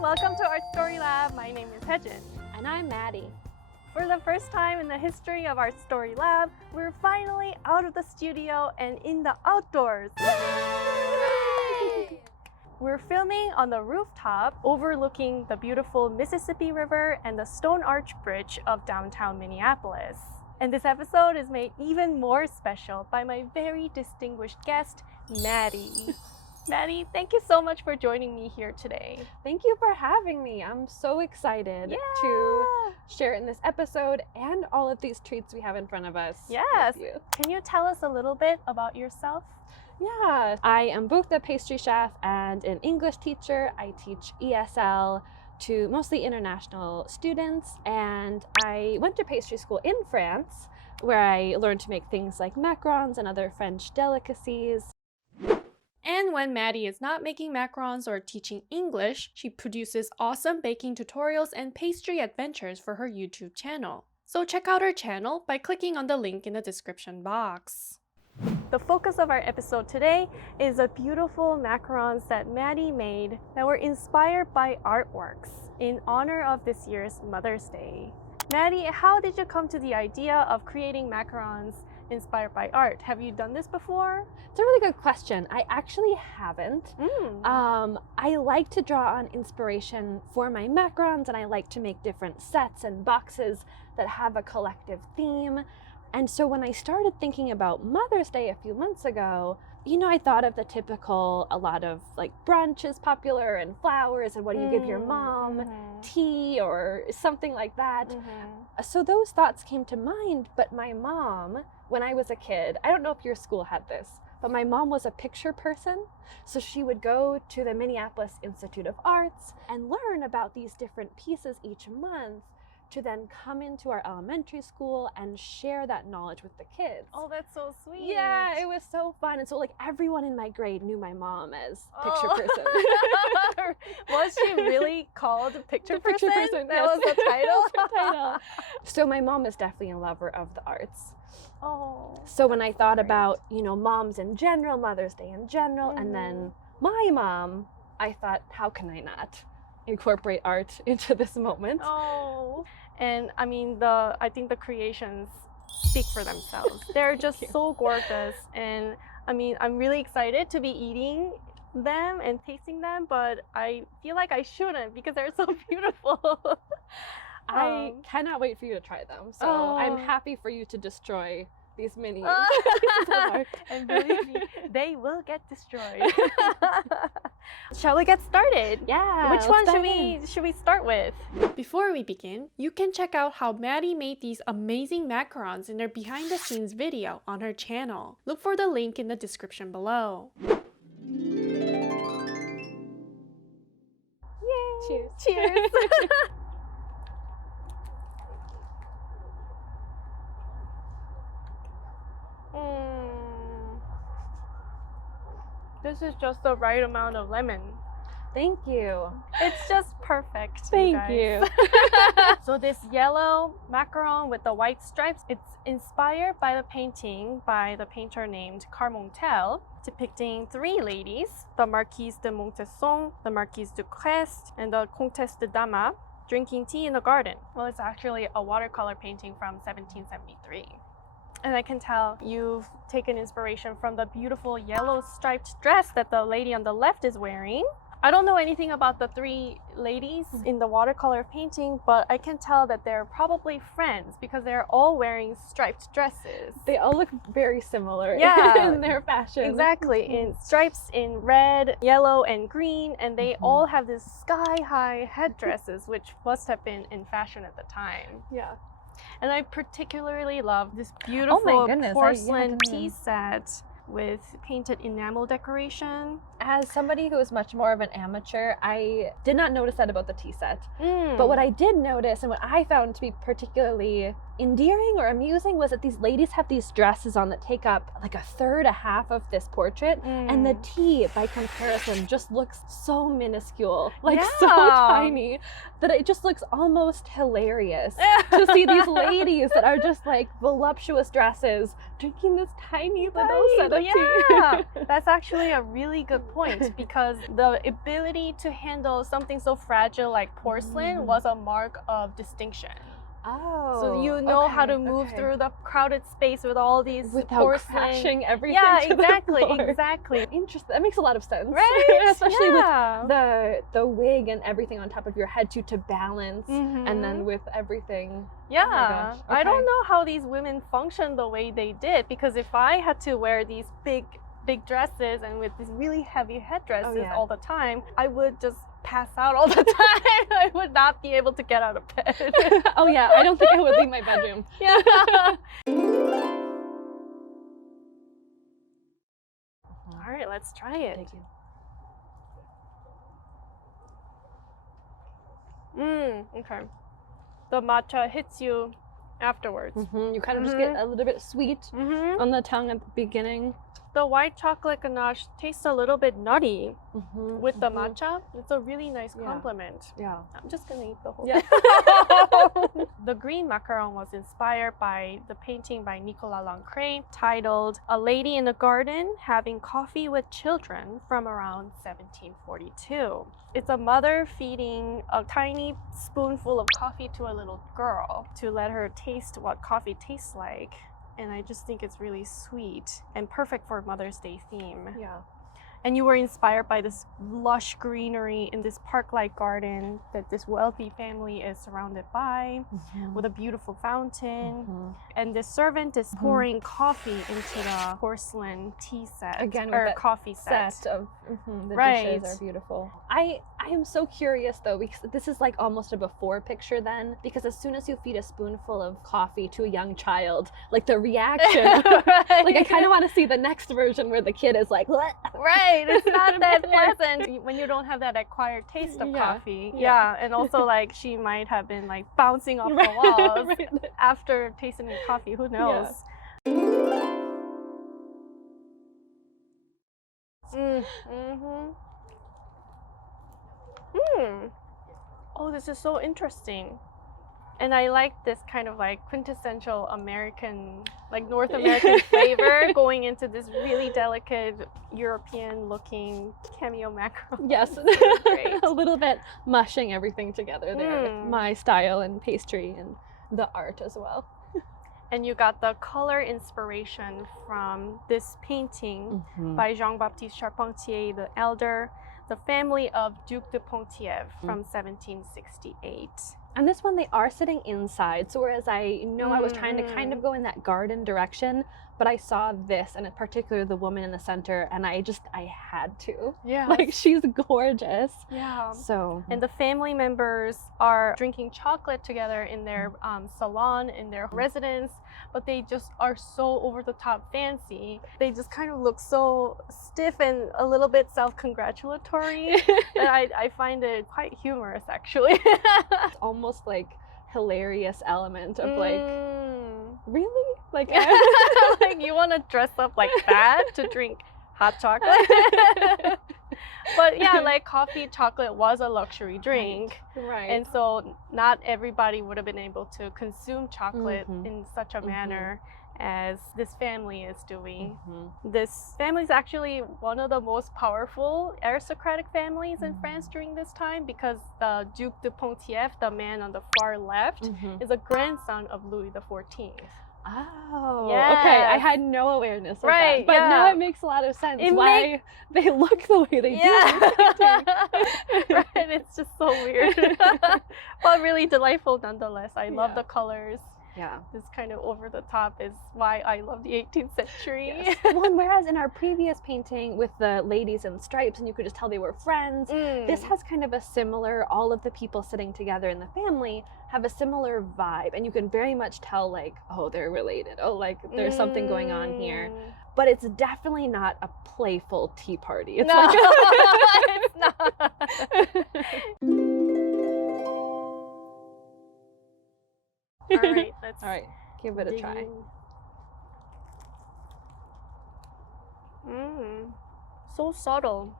Welcome to Art Story Lab. My name is Hejin. And I'm Maddie. For the first time in the history of Art Story Lab, we're finally out of the studio and in the outdoors. Yay! We're filming on the rooftop overlooking the beautiful Mississippi River and the Stone Arch Bridge of downtown Minneapolis. And this episode is made even more special by my very distinguished guest, Maddie. Maddie, thank you so much for joining me here today. Thank you for having me. I'm so excited to share in this episode and all of these treats we have in front of us. Yes. Can you tell us a little bit about yourself? Yeah. I am both a pastry chef and an English teacher. I teach ESL to mostly international students, and I went to pastry school in France where I learned to make things like macarons and other French delicacies. And when Maddie is not making macarons or teaching English, she produces awesome baking tutorials and pastry adventures for her YouTube channel. So check out her channel by clicking on the link in the description box. The focus of our episode today is the beautiful macarons that Maddie made that were inspired by artworks in honor of this year's Mother's Day. Maddie, how did you come to the idea of creating macarons inspired by art? Have you done this before? It's a really good question. I actually haven't. I like to draw on inspiration for my macarons, and I like to make different sets and boxes that have a collective theme. And so when I started thinking about Mother's Day a few months ago, I thought of the typical, a lot of like brunch is popular and flowers and what do you give your mom, tea or something like that. So those thoughts came to mind, but my mom, when I was a kid, I don't know if your school had this, but my mom was a picture person. So she would go to the Minneapolis Institute of Arts and learn about these different pieces each month to then come into our elementary school and share that knowledge with the kids. Oh, that's so sweet. Yeah, it was so fun. And so like everyone in my grade knew my mom as picture person. Was she really called picture person? Picture person. That was the title? That was her title. So my mom is definitely a lover of the arts. Oh. So when I thought about, moms in general, Mother's Day in general, and then my mom, I thought, how can I not incorporate art into this moment? Oh. And I mean, I think the creations speak for themselves. They're just so gorgeous. And I mean, I'm really excited to be eating them and tasting them, but I feel like I shouldn't because they're so beautiful. I cannot wait for you to try them. So I'm happy for you to destroy these mini pieces of art. And believe me, they will get destroyed. Shall we get started? Yeah. Which one should we start with? Before we begin, you can check out how Maddie made these amazing macarons in her behind the scenes video on her channel. Look for the link in the description below. Yay! Cheers. Cheers. This is just the right amount of lemon. Thank you. It's just perfect. Thank you. So this yellow macaron with the white stripes, it's inspired by the painting by the painter named Carmontelle, depicting three ladies, the Marquise de Montesson, the Marquise de Crest, and the Comtesse de Damas, drinking tea in the garden. Well, it's actually a watercolor painting from 1773. And I can tell you've taken inspiration from the beautiful yellow striped dress that the lady on the left is wearing. I don't know anything about the three ladies in the watercolor painting, but I can tell that they're probably friends because they're all wearing striped dresses. They all look very similar in their fashion. Exactly, in stripes in red, yellow, and green, and they all have these sky-high headdresses, which must have been in fashion at the time. Yeah. And I particularly love this beautiful porcelain tea set with painted enamel decoration. As somebody who is much more of an amateur, I did not notice that about the tea set. Mm. But what I did notice and what I found to be particularly endearing or amusing was that these ladies have these dresses on that take up like a third, a half of this portrait. And the tea, by comparison, just looks so minuscule, like so tiny, that it just looks almost hilarious to see these ladies that are just like voluptuous dresses drinking this tiny little set of tea. That's actually a really good point, because the ability to handle something so fragile like porcelain was a mark of distinction. Oh, so you know how to move through the crowded space with all these without porcelain. crashing everything. Yeah, to exactly, the floor. exactly. Interesting. That makes a lot of sense, right? Especially with the wig and everything on top of your head to balance, and then with everything. Yeah, oh my gosh. I don't know how these women function the way they did, because if I had to wear these big dresses and with these really heavy headdresses all the time, I would just pass out all the time. I would not be able to get out of bed. Oh yeah, I don't think I would leave my bedroom. Yeah. All right, let's try it. Thank you. Okay. The matcha hits you afterwards. You kind of just get a little bit sweet on the tongue at the beginning. The white chocolate ganache tastes a little bit nutty with the matcha. It's a really nice compliment. Yeah. I'm just gonna eat the whole thing. The green macaron was inspired by the painting by Nicolas Lancret titled "A Lady in a Garden Having Coffee with Children" from around 1742. It's a mother feeding a tiny spoonful of coffee to a little girl to let her taste what coffee tastes like. And I just think it's really sweet and perfect for Mother's Day theme. Yeah. And you were inspired by this lush greenery in this park-like garden that this wealthy family is surrounded by, with a beautiful fountain. And the servant is pouring coffee into the porcelain tea set. Again, or with that coffee set. of the dishes are beautiful. I am so curious though, because this is like almost a before picture then, because as soon as you feed a spoonful of coffee to a young child, like the reaction, like I kind of want to see the next version where the kid is like, what? Right, it's not that pleasant when you don't have that acquired taste of coffee. Yeah, and also like she might have been like bouncing off the walls after tasting the coffee, who knows? Oh, this is so interesting. And I like this kind of like quintessential American, like North American flavor going into this really delicate European looking cameo macaron. Yes, Great. A little bit mushing everything together there with my style and pastry and the art as well. And you got the color inspiration from this painting by Jean-Baptiste Charpentier the Elder, the family of Duc de Penthièvre from 1768. And this one, they are sitting inside. So whereas I know I was trying to kind of go in that garden direction, but I saw this, and in particular the woman in the center, and I had to. Yeah. Like, she's gorgeous. Yeah. So. And the family members are drinking chocolate together in their salon, in their residence, but they just are so over the top fancy. They just kind of look so stiff and a little bit self-congratulatory. And I find it quite humorous, actually. It's almost like hilarious element of like, really? Like, like you want to dress up like that to drink hot chocolate? But yeah, like coffee chocolate was a luxury drink. Right. And so not everybody would have been able to consume chocolate in such a manner as this family is doing. This family is actually one of the most powerful aristocratic families in France during this time, because the Duc de Penthièvre, the man on the far left, is a grandson of Louis XIV. Oh, yes. Okay. I had no awareness of that. But now it makes a lot of sense why they look the way they do. Right, it's just so weird. But really delightful nonetheless. I love the colors. Yeah. This kind of over the top is why I love the 18th century. Yes. Well, and whereas in our previous painting with the ladies in stripes, and you could just tell they were friends, this has kind of a similar, all of the people sitting together in the family have a similar vibe, and you can very much tell like, oh, they're related. Oh, like there's something going on here. but it's definitely not a playful tea party. It's No, like it's not. All right, let's all right, give it a dig try. in. So subtle,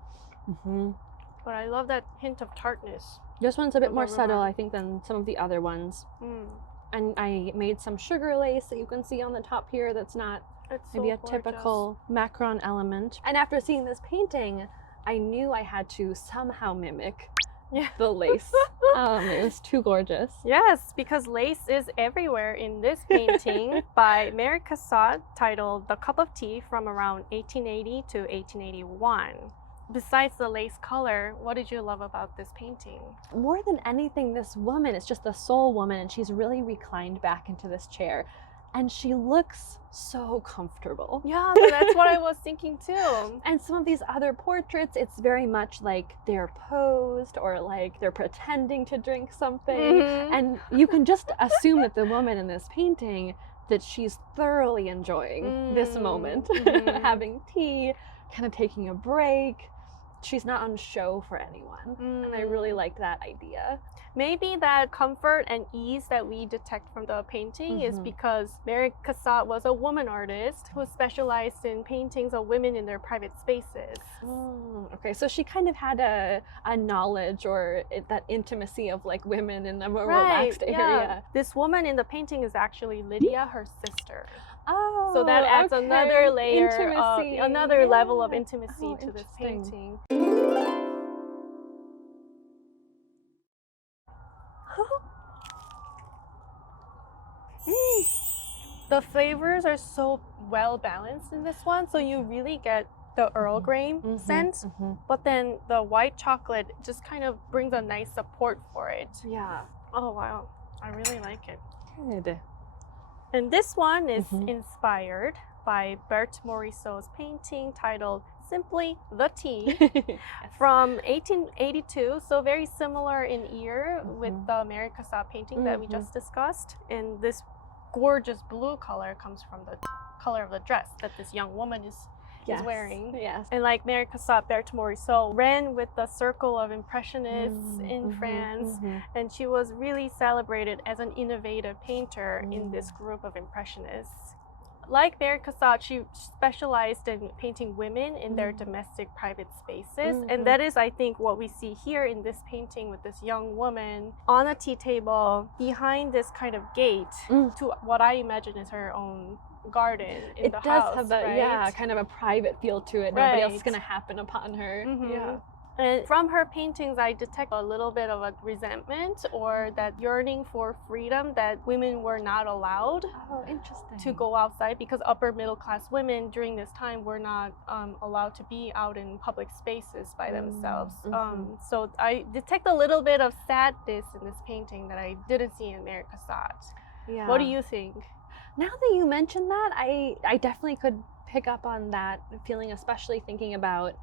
but I love that hint of tartness. This one's a bit Of more the subtle, rhubarb. I think, than some of the other ones. Mm, And I made some sugar lace that you can see on the top here that's not it's maybe so a gorgeous. typical Macaron element. And after seeing this painting, I knew I had to somehow mimic Yeah. the lace. It was too gorgeous. Yes, because lace is everywhere in this painting by Mary Cassatt titled The Cup of Tea from around 1880 to 1881. Besides the lace color, what did you love about this painting? More than anything, this woman is just the sole woman, and she's really reclined back into this chair. And she looks so comfortable. Yeah, so that's what I was thinking too. And some of these other portraits, it's very much like they're posed or like they're pretending to drink something. And you can just assume that the woman in this painting, that she's thoroughly enjoying this moment, having tea, kind of taking a break. She's not on show for anyone. And I really liked that idea. Maybe that comfort and ease that we detect from the painting is because Mary Cassatt was a woman artist who specialized in paintings of women in their private spaces. Okay, so she kind of had a knowledge or that intimacy of like women in a more relaxed area. This woman in the painting is actually Lydia, her sister. Oh, So that adds okay. another layer Intimacy. of another level of Yeah. intimacy Oh, to this interesting. painting. The flavors are so well balanced in this one, so you really get the Earl Grey scent, but then the white chocolate just kind of brings a nice support for it. Yeah. Oh wow, I really like it. Good. And this one is inspired by Berthe Morisot's painting titled simply The Tea from 1882, so very similar in year with the Mary Cassatt painting that we just discussed. And this gorgeous blue color comes from the color of the dress that this young woman is wearing. Yes. And like Mary Cassatt, Berthe Morisot ran with the circle of Impressionists in France, and she was really celebrated as an innovative painter in this group of Impressionists. Like Mary Cassatt, she specialized in painting women in their domestic private spaces. And that is, I think, what we see here in this painting with this young woman on a tea table behind this kind of gate to what I imagine is her own garden in the house. It does have that, kind of a private feel to it. Nobody else is going to happen upon her. Yeah. And from her paintings, I detect a little bit of a resentment or that yearning for freedom that women were not allowed to go outside because upper middle class women during this time were not allowed to be out in public spaces by themselves. So I detect a little bit of sadness in this painting that I didn't see in Mary Cassatt. Yeah. What do you think? Now that you mention that, I definitely could pick up on that feeling, especially thinking about,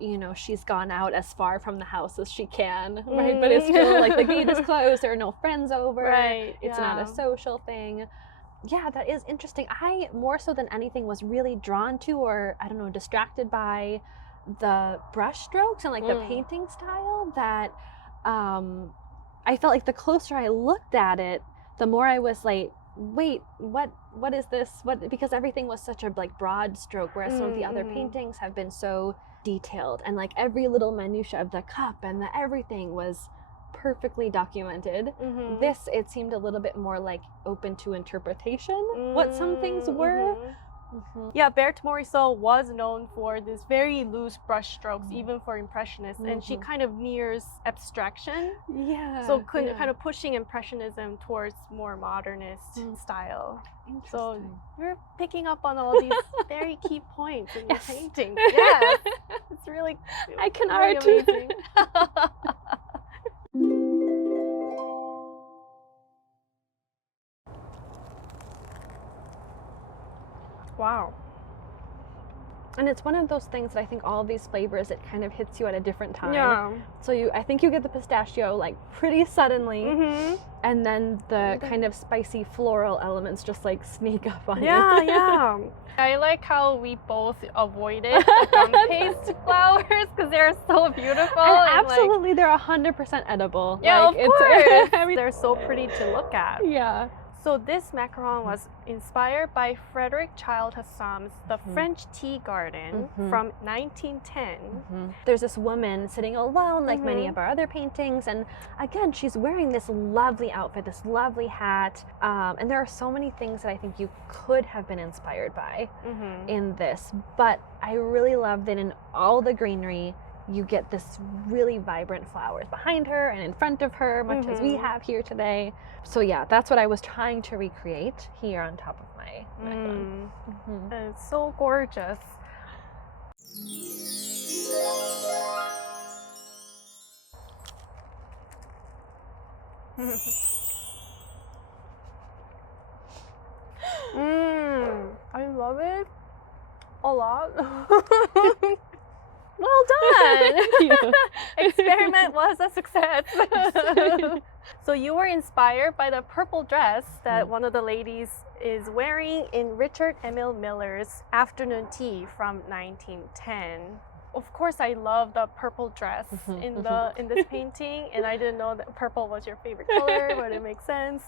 you know, she's gone out as far from the house as she can, right? But it's still like the gate is closed, there are no friends over, it's not a social thing. Yeah, that is interesting. I, more so than anything, was really drawn to, or I don't know, distracted by the brush strokes and like the painting style that I felt like the closer I looked at it, the more I was like, wait, what is this? Because everything was such a like broad stroke, whereas some of the other paintings have been so detailed, and like every little minutia of the cup and the everything was perfectly documented. This, it seemed a little bit more like open to interpretation, what some things were. Yeah, Berthe Morisot was known for this very loose brush strokes, even for Impressionists, and she kind of nears abstraction. Yeah. So kind of pushing Impressionism towards more modernist style. So you're picking up on all these very key points in your painting. Yes, it's really I can really art. amazing. Wow. And it's one of those things that I think all of these flavors, it kind of hits you at a different time. Yeah. So I think you get the pistachio like pretty suddenly, and then the kind of spicy floral elements just like sneak up on you. Yeah. I like how we both avoided the gum paste flowers because they're so beautiful. And absolutely, they're 100% edible. Yeah, like, of course. They're so pretty to look at. Yeah. So this macaron was inspired by Frederick Childe Hassam's The French Tea Garden from 1910. There's this woman sitting alone like many of our other paintings, and again, she's wearing this lovely outfit, this lovely hat, and there are so many things that I think you could have been inspired by in this, but I really love that in all the greenery you get this really vibrant flowers behind her and in front of her, much as we have here today. So yeah, that's what I was trying to recreate here on top of my macaron. And it's so gorgeous. I love it a lot. Well done! Experiment was a success. So you were inspired by the purple dress that one of the ladies is wearing in Richard Emile Miller's Afternoon Tea from 1910. Of course, I love the purple dress in this painting, and I didn't know that purple was your favorite color, but it makes sense.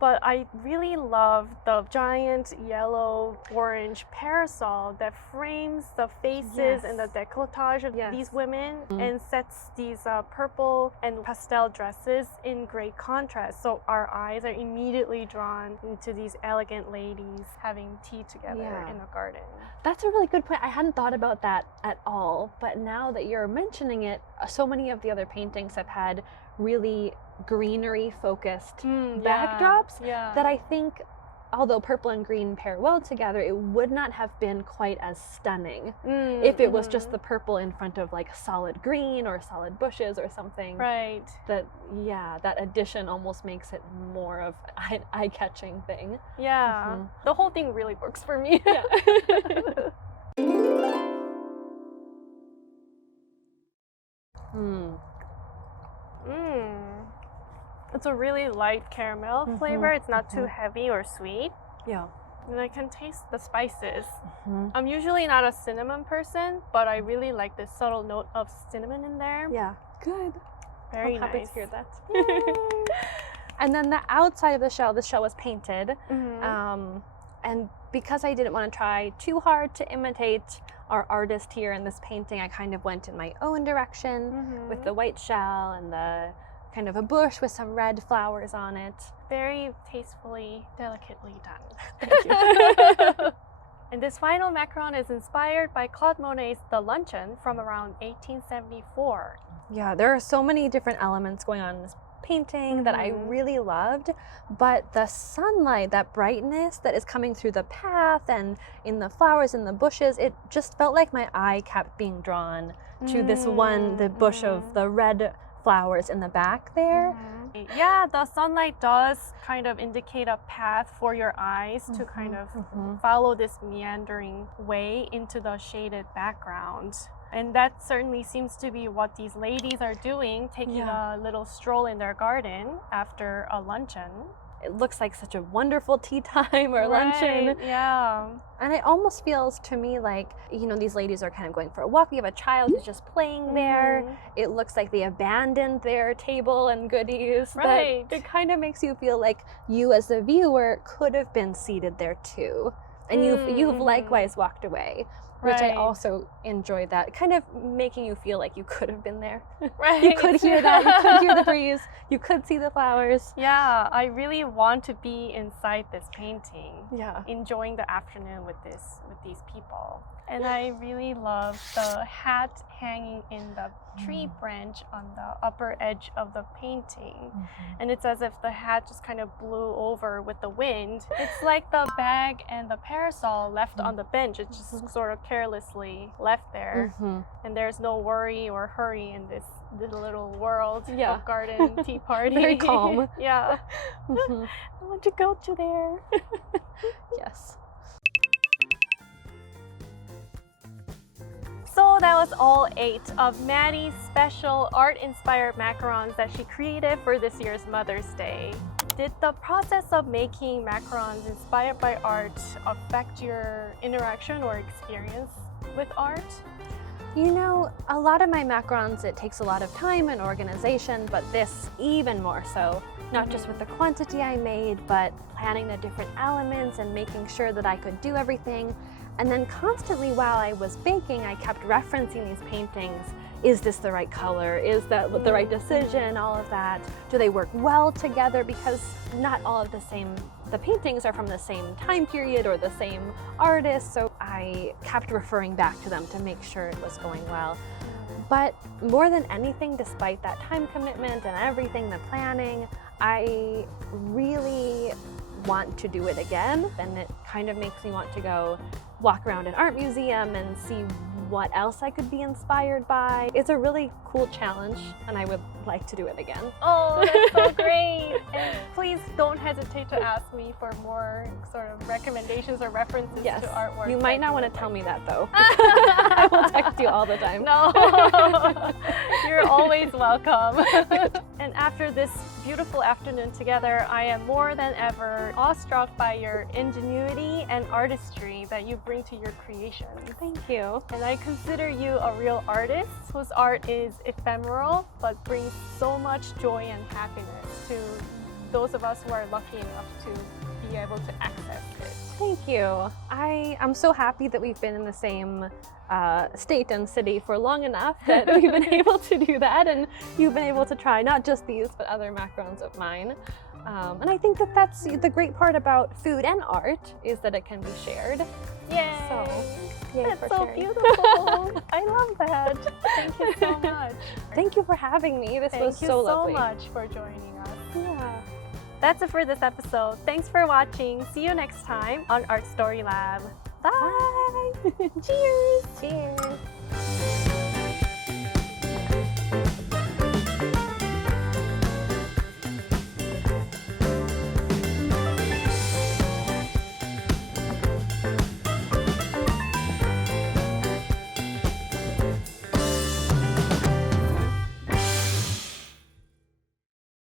But I really love the giant yellow-orange parasol that frames the faces and the décolletage of these women and sets these purple and pastel dresses in great contrast. So our eyes are immediately drawn into these elegant ladies having tea together in a garden. That's a really good point. I hadn't thought about that at all, but now that you're mentioning it, so many of the other paintings have had really greenery focused backdrops that I think, although purple and green pair well together, it would not have been quite as stunning if it was just the purple in front of like solid green or solid bushes or something. Right. That addition almost makes it more of an eye-catching thing. Yeah. The whole thing really works for me. It's a really light caramel flavor. It's not too heavy or sweet. Yeah. And I can taste the spices. I'm usually not a cinnamon person, but I really like this subtle note of cinnamon in there. Yeah. Good. Very I'm happy nice. to hear that. And then the outside of the shell, this shell was painted. And because I didn't want to try too hard to imitate our artist here in this painting, I kind of went in my own direction with the white shell and the kind of a bush with some red flowers on it. Very tastefully, delicately done. Thank you. And this final macaron is inspired by Claude Monet's The Luncheon from around 1874. Yeah, there are so many different elements going on in this painting that I really loved, but the sunlight, that brightness that is coming through the path and in the flowers and the bushes, it just felt like my eye kept being drawn to this the bush of the red flowers in the back there. Yeah, the sunlight does kind of indicate a path for your eyes to kind of follow this meandering way into the shaded background. And that certainly seems to be what these ladies are doing, taking a little stroll in their garden after a luncheon. It looks like such a wonderful tea time or luncheon. Yeah. And it almost feels to me like, you know, these ladies are kind of going for a walk. You have a child who's just playing there. It looks like they abandoned their table and goodies. Right. It kind of makes you feel like you as the viewer could have been seated there too. And you've likewise walked away. Which I also enjoyed, that kind of making you feel like you could have been there. Right. You could hear that, you could hear the breeze, you could see the flowers. Yeah, I really want to be inside this painting. Yeah. Enjoying the afternoon with these people. And I really love the hat hanging in the tree branch on the upper edge of the painting. And it's as if the hat just kind of blew over with the wind. It's like the bag and the parasol left on the bench. It's just sort of carelessly left there. And there's no worry or hurry in this little world of garden tea party. Very calm. Yeah. I want to go to there. Yes. So that was all 8 of Maddie's special art-inspired macarons that she created for this year's Mother's Day. Did the process of making macarons inspired by art affect your interaction or experience with art? You know, a lot of my macarons, it takes a lot of time and organization, but this even more so. Not just with the quantity I made, but planning the different elements and making sure that I could do everything. And then constantly while I was baking, I kept referencing these paintings. Is this the right color? Is that the right decision? All of that. Do they work well together? Because not all of the paintings are from the same time period or the same artist. So I kept referring back to them to make sure it was going well. But more than anything, despite that time commitment and everything, the planning, I really want to do it again. And it kind of makes me want to go walk around an art museum and see what else I could be inspired by. It's a really cool challenge and I would like to do it again. Oh, that's so great. And please don't hesitate to ask me for more sort of recommendations or references to artwork. You might not want to tell me that though. I will text you all the time. No, you're always welcome. And after this beautiful afternoon together, I am more than ever awestruck by your ingenuity and artistry that you bring to your creations. Thank you. And I consider you a real artist whose art is ephemeral but brings so much joy and happiness to those of us who are lucky enough to be able to access it. Thank you. I'm so happy that we've been in the same state and city for long enough that we've been able to do that, and you've been able to try not just these but other macarons of mine. And I think that that's the great part about food and art, is that it can be shared. Yay! So, yay that's for so sharing. beautiful. I love that. Thank you so much. Thank you for having me. This was so lovely. Thank you so much for joining us. Yeah. That's it for this episode. Thanks for watching. See you next time on Art Story Lab. Bye! Cheers! Cheers!